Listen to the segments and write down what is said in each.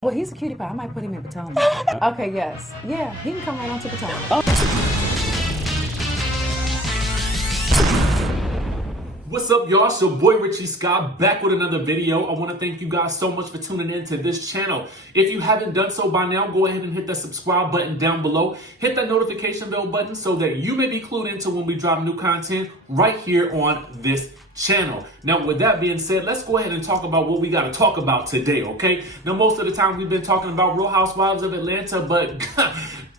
Well, he's a cutie pie. I might put him in Potomac. Okay, yes. Yeah, he can come right on to Potomac. What's up, y'all? It's your boy Richie Scott back with another video. I want to thank you guys so much for tuning in to this channel. If you haven't done so by now, go ahead and hit that subscribe button down below. Hit that notification bell button so that you may be clued into when we drop new content right here on this channel. Now, with that being said, let's go ahead and talk about what we got to talk about today, okay? Now, most of the time we've been talking about Real Housewives of Atlanta, but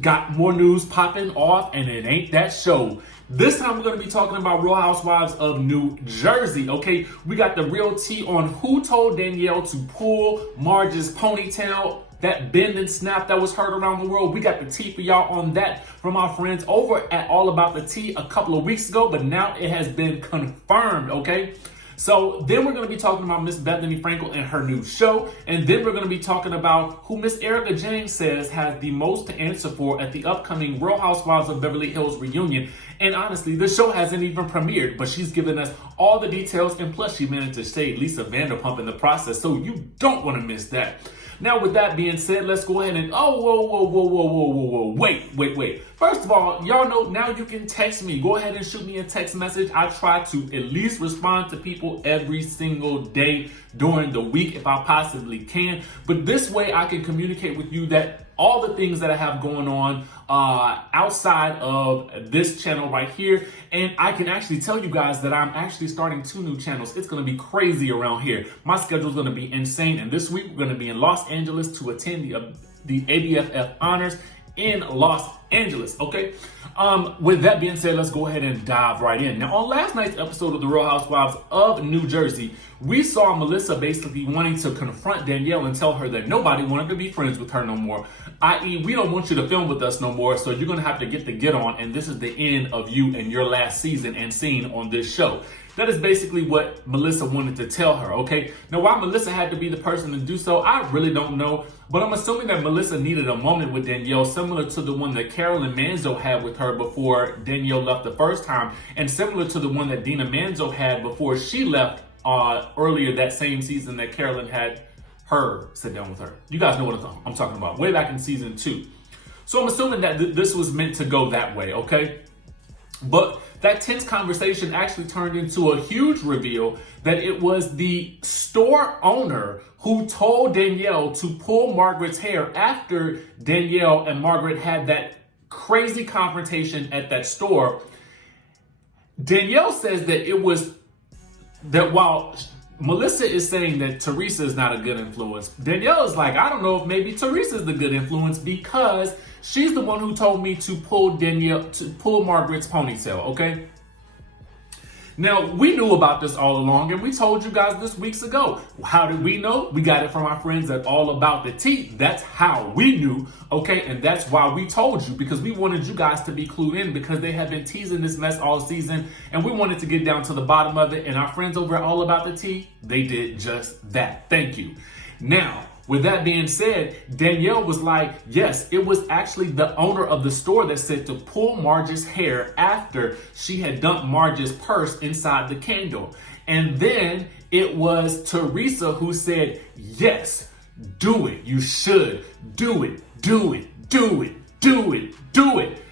got more news popping off, and it ain't that show. This time we're going to be talking about Real Housewives of New Jersey, okay? We got the real tea on who told Danielle to pull Marge's ponytail, that bend and snap that was heard around the world. We got the tea for y'all on that from our friends over at All About the Tea a couple of weeks ago, but now it has been confirmed, okay? So then we're going to be talking about Miss Bethany Frankel and her new show. And then we're going to be talking about who Miss Erica Jane says has the most to answer for at the upcoming Real Housewives of Beverly Hills reunion. And honestly, the show hasn't even premiered, but she's given us all the details. And plus, she managed to shade Lisa Vanderpump in the process. So you don't want to miss that. Now, with that being said, let's go ahead and, wait. First of all, y'all know now you can text me. Go ahead and shoot me a text message. I try to at least respond to people every single day during the week if I possibly can. But this way I can communicate with you that all the things that I have going on outside of this channel right here. And I can actually tell you guys that I'm actually starting 2 new channels. It's going to be crazy around here. My schedule is going to be insane. And this week we're going to be in Los Angeles to attend the ABFF honors in Los Angeles, okay? With that being said, let's go ahead and dive right in. Now, on last night's episode of The Real Housewives of New Jersey, we saw Melissa basically wanting to confront Danielle and tell her that nobody wanted to be friends with her no more. I.e., we don't want you to film with us no more, so you're going to have to get on, and this is the end of you and your last season and scene on this show. That is basically what Melissa wanted to tell her, okay? Now, why Melissa had to be the person to do so, I really don't know. But I'm assuming that Melissa needed a moment with Danielle similar to the one that Carolyn Manzo had with her before Danielle left the first time, and similar to the one that Dina Manzo had before she left earlier that same season that Carolyn had her sit down with her. You guys know what I'm talking about, way back in season 2. So I'm assuming that this was meant to go that way, okay? But that tense conversation actually turned into a huge reveal that it was the store owner who told Danielle to pull Margaret's hair after Danielle and Margaret had that crazy confrontation at that store. Danielle says that it was that while Melissa is saying that Teresa is not a good influence, Danielle is like, I don't know if maybe Teresa is the good influence because she's the one who told me to pull Margaret's ponytail, okay? Now, we knew about this all along, and we told you guys this weeks ago. How did we know? We got it from our friends at All About the Tea. That's how we knew, okay? And that's why we told you, because we wanted you guys to be clued in, because they have been teasing this mess all season, and we wanted to get down to the bottom of it, and our friends over at All About the Tea, they did just that. Thank you. Now, with that being said, Danielle was like, yes, it was actually the owner of the store that said to pull Marge's hair after she had dumped Marge's purse inside the candle. And then it was Teresa who said, yes, do it. You should do it, do it, do it, do it, do it.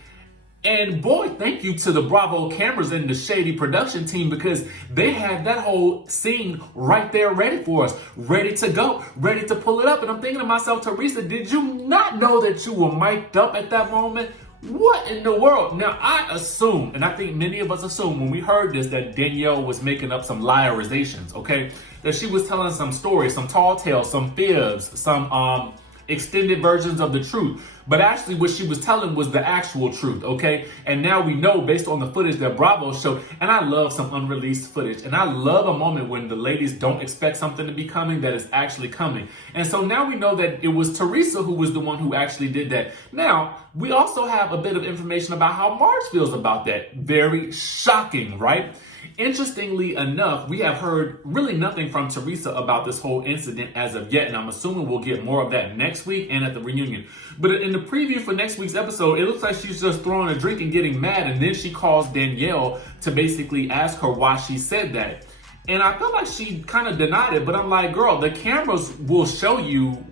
And boy, thank you to the Bravo cameras and the Shady production team, because they had that whole scene right there ready for us, ready to go, ready to pull it up. And I'm thinking to myself, Teresa, did you not know that you were mic'd up at that moment? What in the world? Now, I assume, and I think many of us assume when we heard this, that Danielle was making up some liarizations, okay? That she was telling some stories, some tall tales, some fibs, some extended versions of the truth. But actually what she was telling was the actual truth, okay? And now we know based on the footage that Bravo showed, and I love some unreleased footage, and I love a moment when the ladies don't expect something to be coming that is actually coming. And so now we know that it was Teresa who was the one who actually did that. Now, we also have a bit of information about how Marge feels about that. Very shocking, right? Interestingly enough, we have heard really nothing from Teresa about this whole incident as of yet, and I'm assuming we'll get more of that next week and at the reunion. But in the preview for next week's episode, it looks like she's just throwing a drink and getting mad, and then she calls Danielle to basically ask her why she said that. And I feel like she kind of denied it, but I'm like, girl, the cameras will show you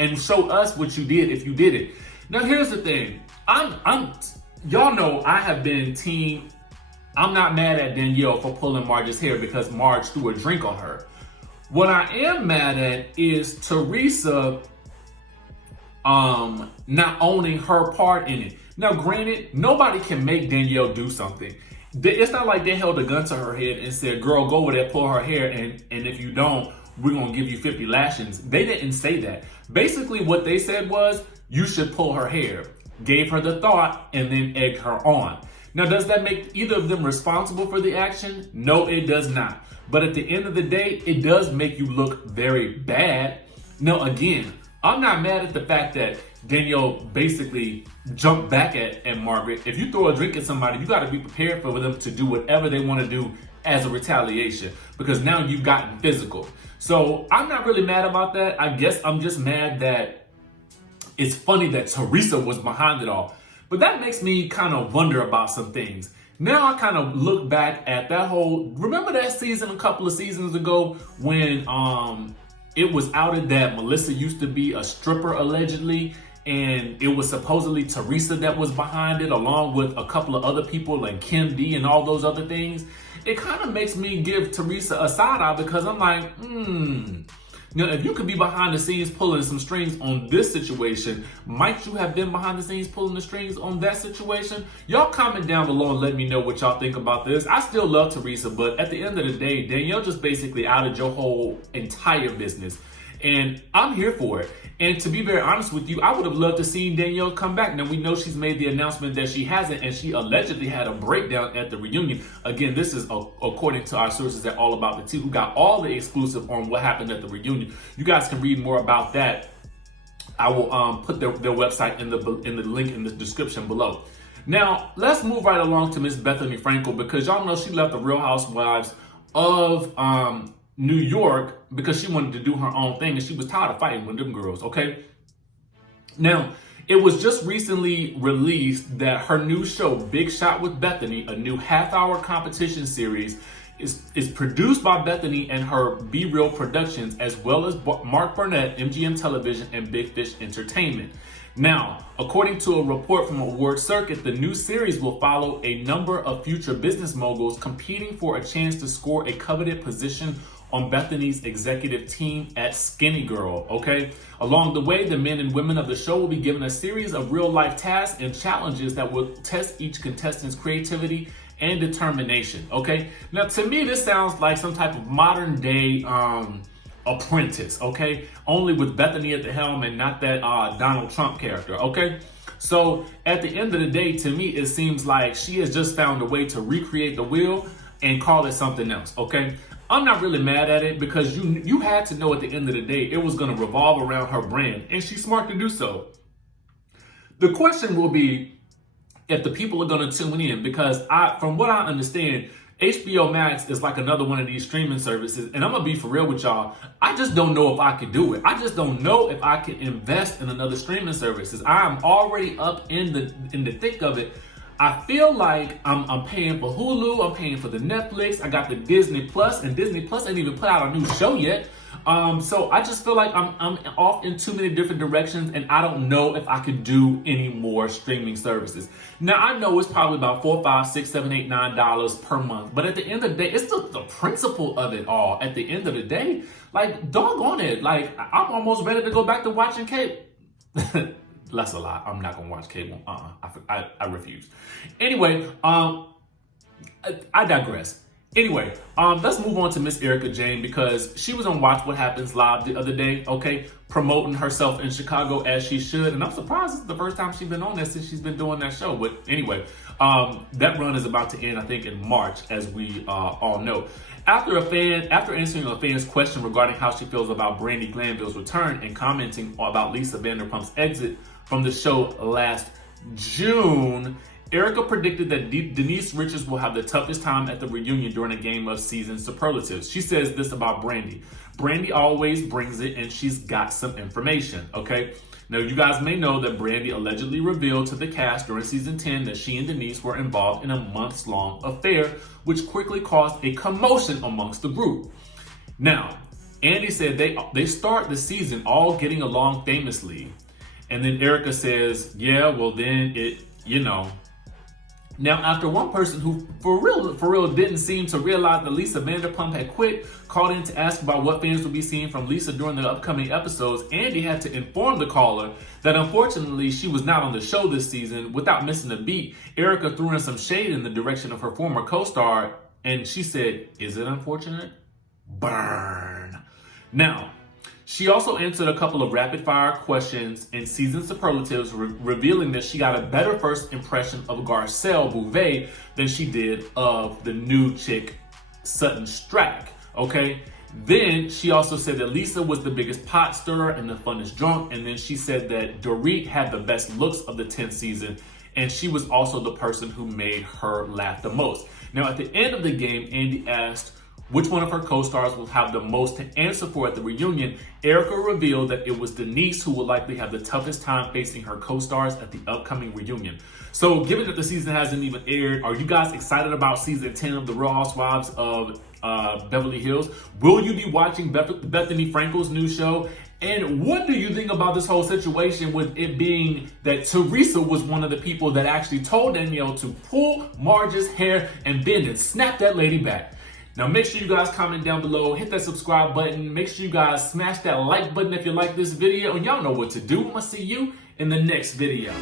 and show us what you did if you did it. Now here's the thing. Y'all know I have been team. I'm not mad at Danielle for pulling Marge's hair because Marge threw a drink on her. What I am mad at is Teresa not owning her part in it. Now, granted, nobody can make Danielle do something. It's not like they held a gun to her head and said, girl, go over there, pull her hair, and if you don't, we're going to give you 50 lashings. They didn't say that. Basically, what they said was, you should pull her hair. Gave her the thought, and then egged her on. Now, does that make either of them responsible for the action? No, it does not. But at the end of the day, it does make you look very bad. Now, again, I'm not mad at the fact that Danielle basically jumped back at Margaret. If you throw a drink at somebody, you got to be prepared for them to do whatever they want to do as a retaliation, because now you've gotten physical. So I'm not really mad about that. I guess I'm just mad that it's funny that Teresa was behind it all. But that makes me kind of wonder about some things. Now I kind of look back at that whole, remember that season a couple of seasons ago when it was outed that Melissa used to be a stripper allegedly, and it was supposedly Teresa that was behind it along with a couple of other people like Kandi and all those other things. It kind of makes me give Teresa a side eye because I'm like, Now, if you could be behind the scenes pulling some strings on this situation, might you have been behind the scenes pulling the strings on that situation? Y'all comment down below and let me know what y'all think about this. I still love Teresa, but at the end of the day, Danielle just basically outed your whole entire business. And I'm here for it. And to be very honest with you, I would have loved to see Danielle come back. Now, we know she's made the announcement that she hasn't, and she allegedly had a breakdown at the reunion. Again, this is according to our sources at All About the Tea, who got all the exclusive on what happened at the reunion. You guys can read more about that. I will put their website in the link in the description below. Now, let's move right along to Miss Bethany Frankel, because y'all know she left the Real Housewives of New York because she wanted to do her own thing and she was tired of fighting with them girls, okay? Now, it was just recently released that her new show, Big Shot with Bethany, a new half-hour competition series, is produced by Bethany and her Be Real Productions, as well as Mark Burnett, MGM Television, and Big Fish Entertainment. Now, according to a report from Award Circuit, the new series will follow a number of future business moguls competing for a chance to score a coveted position on Bethany's executive team at Skinny Girl, okay? Along the way, the men and women of the show will be given a series of real-life tasks and challenges that will test each contestant's creativity and determination, okay? Now, to me, this sounds like some type of modern-day Apprentice, okay? Only with Bethany at the helm and not that Donald Trump character, okay? So, at the end of the day, to me, it seems like she has just found a way to recreate the wheel and call it something else, okay? I'm not really mad at it because you had to know at the end of the day it was going to revolve around her brand, and she's smart to do so. The question will be if the people are going to tune in, because from what I understand, HBO Max is like another one of these streaming services, and I'm going to be for real with y'all. I just don't know if I could do it. I just don't know if I can invest in another streaming services. I'm already up in the thick of it. I feel like I'm paying for Hulu, I'm paying for the Netflix, I got the Disney Plus, and Disney Plus ain't even put out a new show yet. So I just feel like I'm off in too many different directions, and I don't know if I could do any more streaming services. Now, I know it's probably about $4, $5, $6, $7, $8, $9 per month, but at the end of the day, it's the principle of it all. At the end of the day, like, doggone it, like, I'm almost ready to go back to watching cable. That's a lie. I'm not gonna watch cable. I refuse. Anyway, I digress. Anyway, let's move on to Miss Erica Jane, because she was on Watch What Happens Live the other day, okay, promoting herself in Chicago as she should. And I'm surprised it's the first time she's been on there since she's been doing that show. But anyway, that run is about to end, I think, in March, as we all know. After answering a fan's question regarding how she feels about Brandi Glanville's return and commenting about Lisa Vanderpump's exit from the show last June, Erica predicted that Denise Richards will have the toughest time at the reunion during a game of season superlatives. She says this about Brandi. Brandi always brings it, and she's got some information, okay? Now, you guys may know that Brandi allegedly revealed to the cast during season 10 that she and Denise were involved in a months-long affair, which quickly caused a commotion amongst the group. Now, Andy said they start the season all getting along famously. And then Erica says, yeah, well then Now, after one person who for real didn't seem to realize that Lisa Vanderpump had quit called in to ask about what fans would be seeing from Lisa during the upcoming episodes, Andy had to inform the caller that unfortunately she was not on the show this season. Without missing a beat, Erica threw in some shade in the direction of her former co-star, and she said, "Is it unfortunate? Burn." Now, she also answered a couple of rapid-fire questions and seasoned superlatives, revealing that she got a better first impression of Garcelle Beauvais than she did of the new chick, Sutton Strack, okay? Then she also said that Lisa was the biggest pot stirrer and the funnest drunk, and then she said that Dorit had the best looks of the 10th season, and she was also the person who made her laugh the most. Now, at the end of the game, Andy asked which one of her co-stars will have the most to answer for at the reunion. Erica revealed that it was Denise who would likely have the toughest time facing her co-stars at the upcoming reunion. So given that the season hasn't even aired, are you guys excited about season 10 of The Real Housewives of Beverly Hills? Will you be watching Bethany Frankel's new show? And what do you think about this whole situation with it being that Teresa was one of the people that actually told Danielle to pull Marge's hair and bend and snap that lady back? Now make sure you guys comment down below, hit that subscribe button, make sure you guys smash that like button if you like this video, and y'all know what to do. I'm gonna see you in the next video.